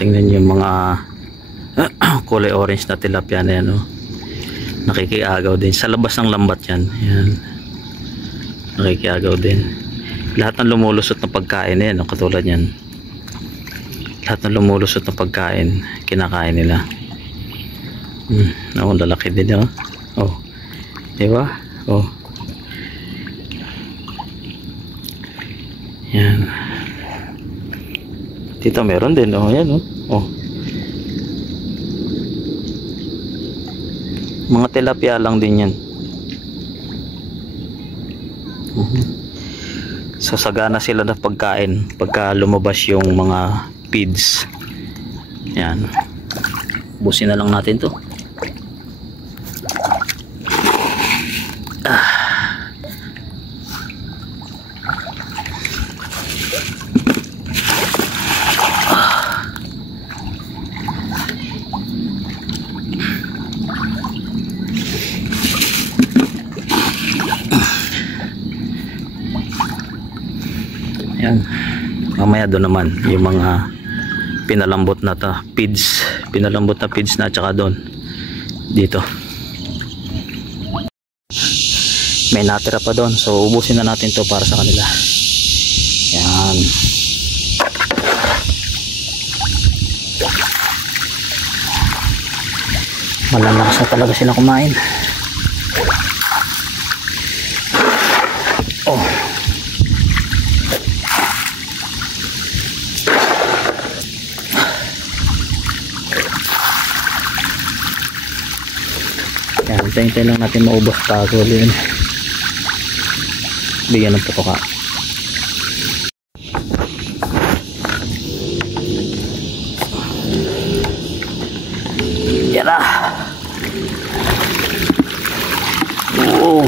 tingnan nyo yung mga kulay orange na tilapia na yan, oh. Nakikiagaw din sa labas ng lambat yan. Yan, nakikiagaw din. Lahat ng lumulusot na pagkain na yan, oh, katulad yan, lahat ng lumulusot na pagkain kinakain nila. Oh, lalaki din, oh. Oh, diba? Oh, yan. Dito meron din, oh, yan, oh. Oh, mga tilapia lang din yan. So sagana sila na pagkain pagka lumabas yung mga feeds. Yan, busin na lang natin to. Yan, mamaya doon naman yung mga pinalambot na feeds, pinalambot na feeds na, tsaka doon dito may natira pa doon, so ubusin na natin to para sa kanila. Yan, malalakas na talaga sila kumain. Oh, yan, hintayin lang natin maubos tago yun. Bigyan ng putoka. Yan na. Oh,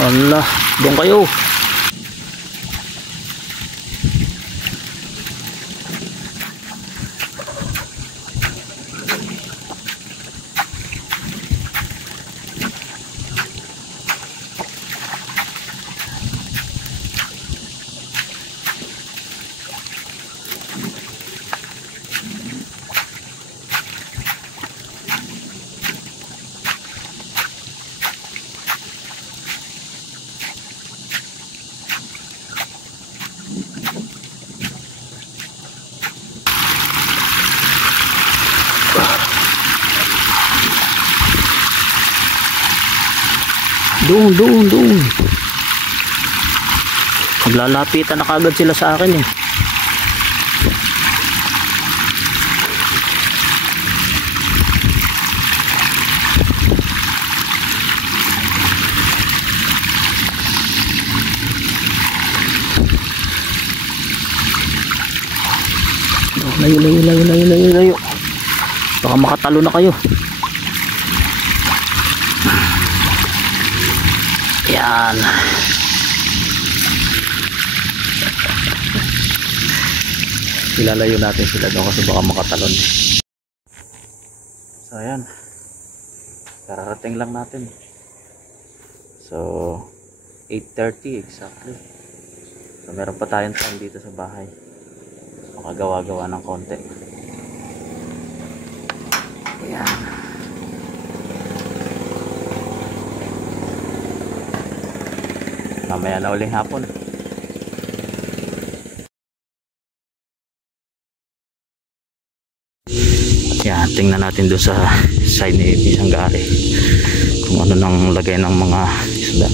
Allah, doon kayo. Doon. Maglalapitan na kagad sila sa akin, eh. Layo. Baka makatalo na kayo. Yan. Ilalayo natin sila doon kasi baka makatalon. So ayan, kararating lang natin. So 8:30 exactly. So meron pa tayong time dito sa bahay, makagawa-gawa ng konti. Ayan, mamaya na uling hapon. Yan, tingnan natin doon sa side ni Bisanggari kung ano nang lagay ng mga isda.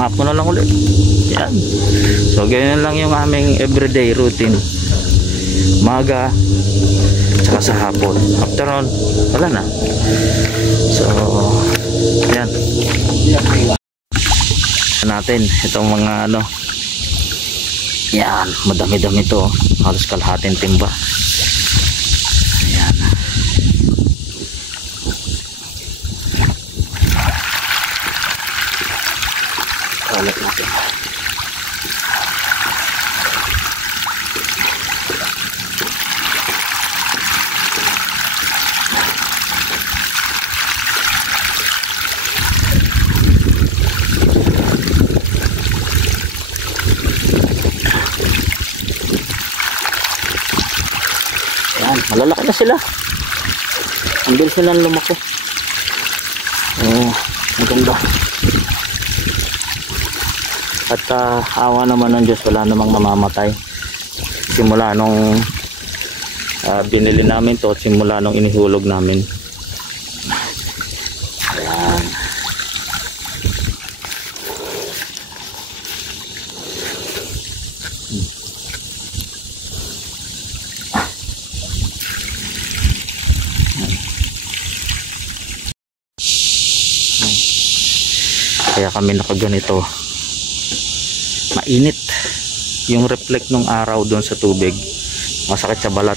hapon na lang ulit. Yan. So ganyan lang yung aming everyday routine. Maga tsaka sa hapon. After on, wala na. So yan natin itong mga ano. Yan, madami-dami to. Halos kalahating timba. Yan. Kalat natin. Malalaki na sila. Ang bilis nilang lumaki. Maganda. At awa naman ng Diyos, wala namang namamatay. Simula nung binili namin to, simula nung inihulog namin. Ayan. Kaya kami nakaganito. Mainit yung reflect ng araw doon sa tubig, masakit sa balat.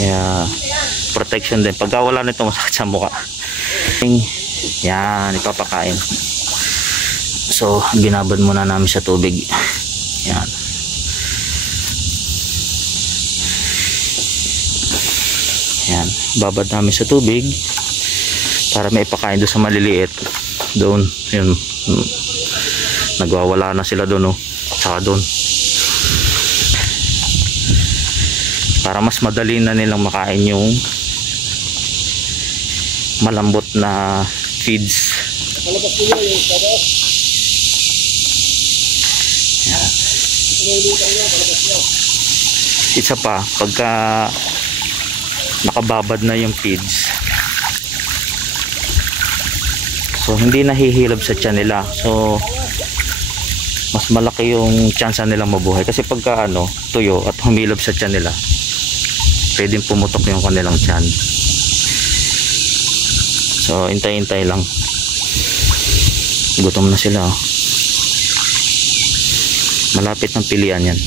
Kaya protection din pagka wala nito, masakit sa mukha. Yan, ipapakain. So binabad muna namin sa tubig. Yan. Yan, babad namin sa tubig para may ipakain doon sa maliliit. Doon, yun, nagwawala na sila doon, saka doon, para mas madali na nilang makain yung malambot na feeds. Isa pa, pagka nakababad na yung feeds, so hindi nahihilab sa tiyan nila. So mas malaki yung chance nilang mabuhay, kasi pagka tuyo at humilab sa tiyan nila, pwedeng pumutok yung kanilang tiyan. So hintay-hintay lang. Gutom na sila. Malapit ng pilian yan.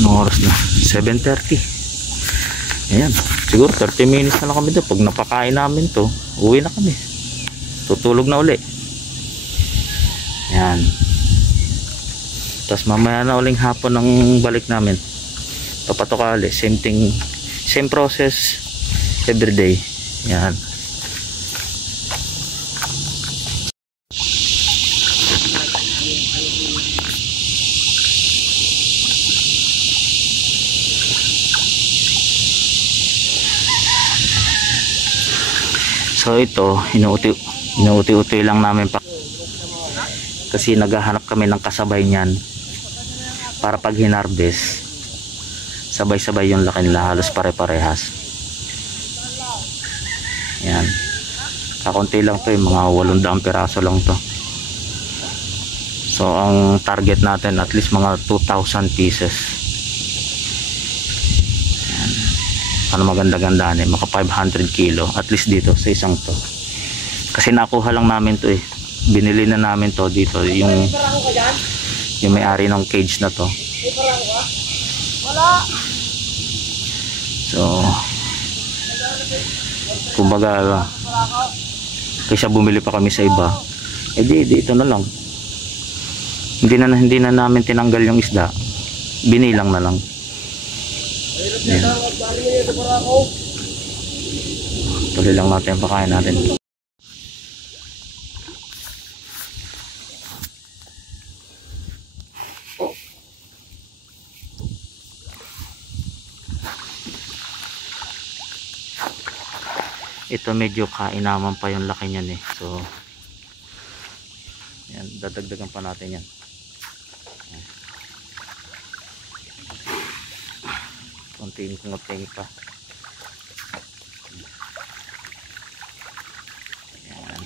Anong oras na? 7:30. Ayan, siguro 30 minutes na lang kami doon. Pag napakain namin to, uwi na kami, tutulog na uli. Ayan, tapos mamaya na uling hapon ng balik namin, papatok ulit. Same thing, same process everyday. Ayan. So ito, inuuti-uti lang namin pa, kasi naghahanap kami ng kasabay niyan para pag hinarvest, sabay-sabay yung laki nila, halos pare-parehas. Yan, kakunti lang to, yung mga 800 piraso lang to. So ang target natin at least mga 2,000 pieces. Ano maganda-ganda maka 500 kilo at least dito sa isang to, kasi nakuha lang namin to binili na namin to dito, yung may-ari ng cage na to. So kumbaga, kaysa bumili pa kami sa iba, dito na lang, hindi na namin tinanggal yung isda, binilang na lang. Ayan. Tuloy lang natin ang pakain natin. Ito medyo kainaman pa yung laki niyan So dadagdagan pa natin yan. Konting kungoting pa. Ayan.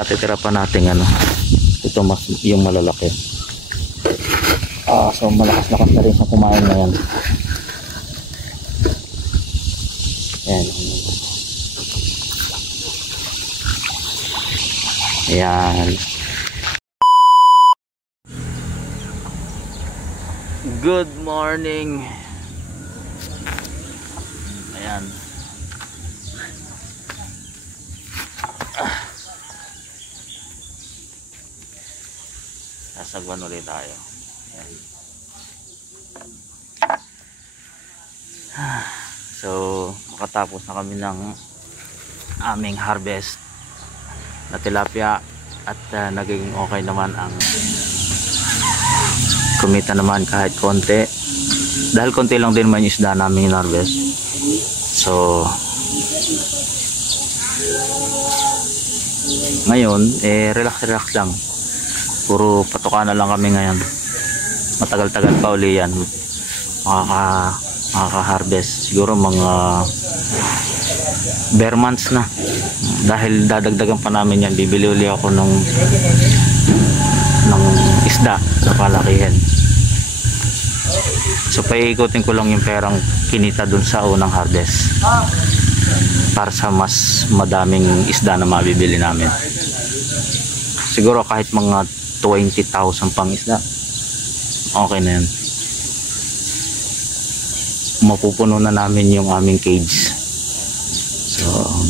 Natitira pa natin ano, ito mas yung malalaki. So malakas-lakas na rin sa kumain na yan. Ayan. Ayan. Good morning. Ayan. Sasagwan ulit tayo. Ayan. So makatapos na kami ng aming harvest na tilapia at naging okay naman ang kumita naman kahit konti, dahil konti lang din man yung isda namin harvest. So ngayon relax lang, puro patuka na lang kami ngayon. Matagal-tagal pa uli yan makaka-harvest, siguro mga bare months na, dahil dadagdagan pa namin yan. Bibili uli ako ng isda na palakihin. So paikutin ko lang yung perang kinita dun sa unang harvest para sa mas madaming isda na mabibili namin. Siguro kahit mga 20,000 pang isda, okay na yan. Mapupuno na namin yung aming cage. So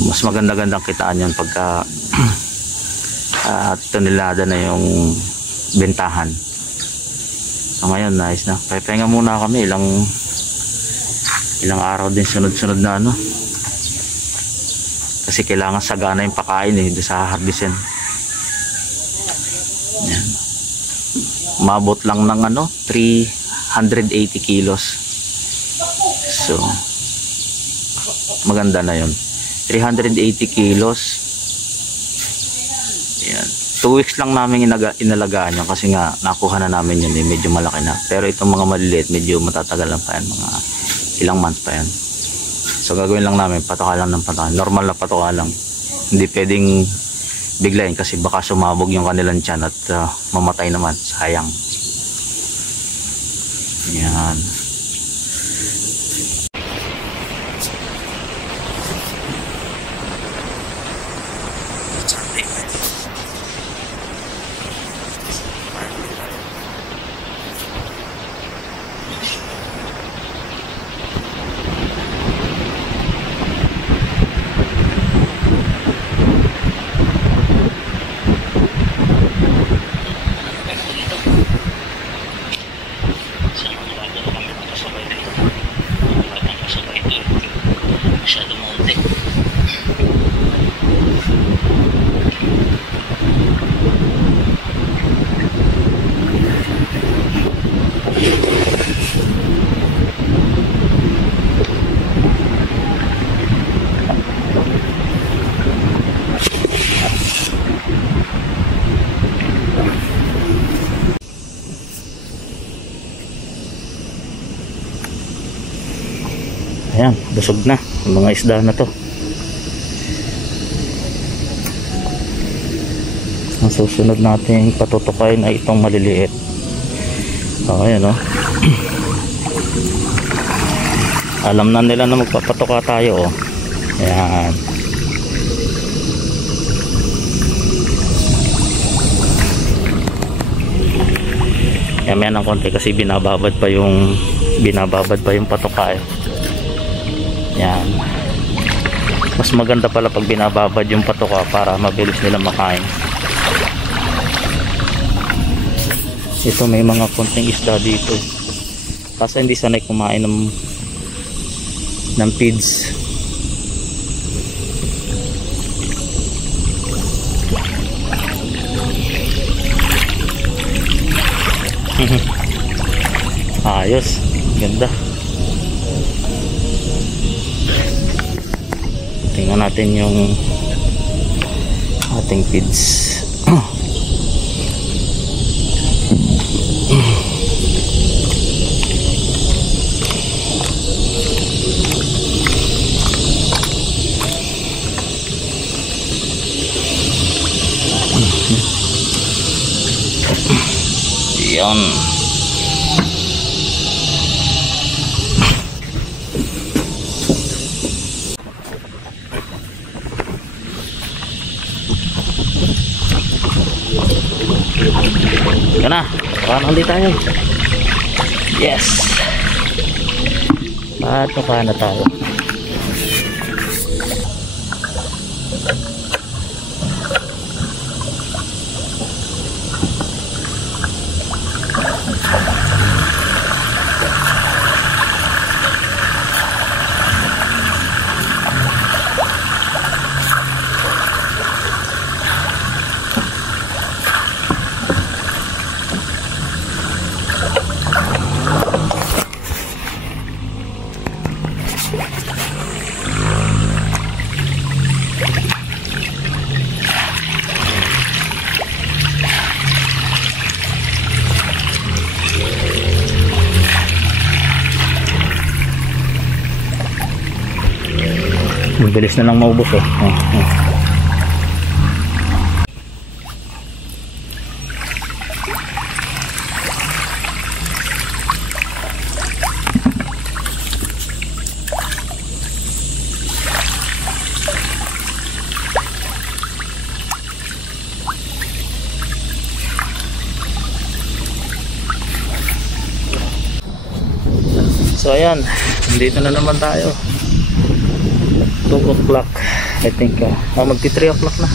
mas maganda-gandang kitaan yan pagka tonelada na yung bentahan. So ngayon nice na. Pahinga muna kami ilang araw din sunod-sunod na ano, kasi kailangan sagana yung pakain doon sa harvestin. Yan. Mabot lang ng ano 380 kilos. So maganda na yun, 380 kilos. Yan. 2 weeks lang namin inalagaan yun kasi nga nakuha na namin yun medyo malaki na. Pero itong mga maliliit medyo matatagal lang pa yan, mga ilang months pa yan. So gagawin lang namin patoka lang ng patoka, normal na patoka lang, hindi pwedeng biglayin kasi baka sumabog yung kanilang tiyan at mamatay naman, sayang. Yan. Ayan, busog na yung mga isda na to. Ang susunod natin patutukayin ay itong maliliit. Ayan o. Alam na nila na magpapatuka tayo o. Ayan. Yan ng konti kasi binababad pa yung patuka eh. Yan. Mas maganda pala pag binababad yung patuka para mabilis nila makain. Ito may mga konting isda dito. Kasi hindi sanay kumain ng feeds. Ayos, ganda. Tingnan natin yung ating feeds. Yan. Yan na, paano ulit tayo? Yes, paano tayo? Mabilis na lang maubos eh. So ayan, dito na naman tayo. 2 o'clock I think. Magti 3 o'clock na.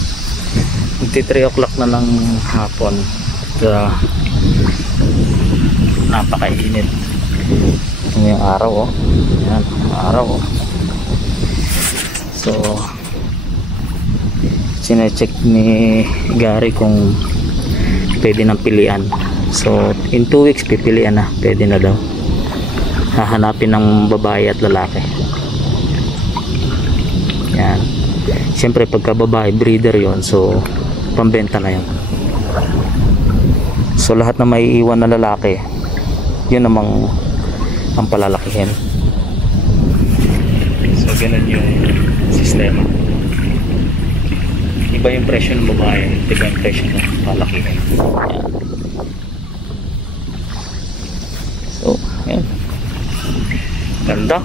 Magti 3 o'clock na ng hapon. At napakainit. Yung araw oh. Ayan, araw oh. So sinecheck ni Gary kung pwede nang pilian. So in 2 weeks pipilian na. Pwede na daw. Hahanapin ng babae at lalaki. Yan. Siyempre pagka babae breeder yon, so pambenta na yon. So lahat na may iwan na lalaki, yun namang ang palalakihin. So ganun yung sistema. Iba yung presyo ng babae, iba yung presyo ng palakihin. Yan. So yan, ganda.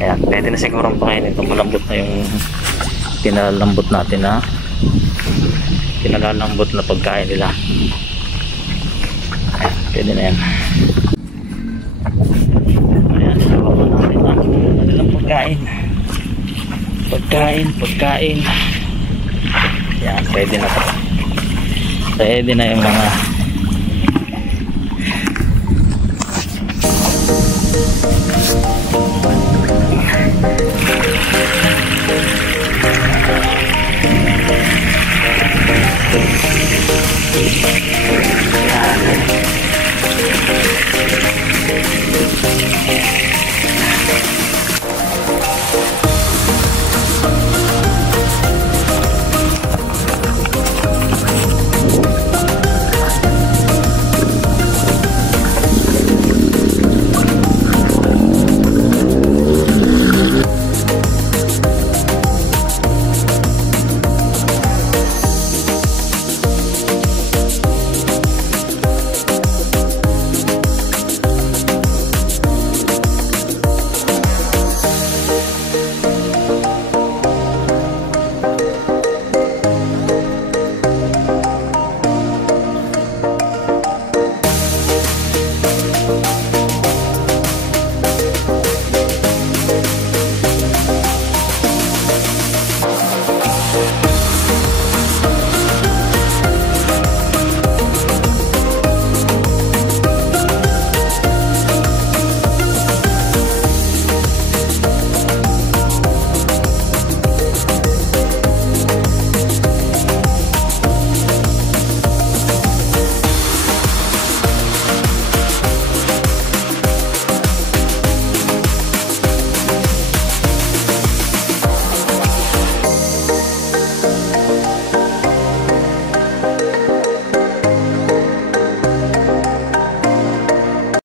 Ayan, pwede na siguro ang pakainin ito. Malambot na yung pinalalambot natin na pagkain nila. Ayan, pwede na yan. Ayan, nawawa natin ang kanilang pagkain. Pagkain. Ayan, pwede na ito. Pwede na yung mga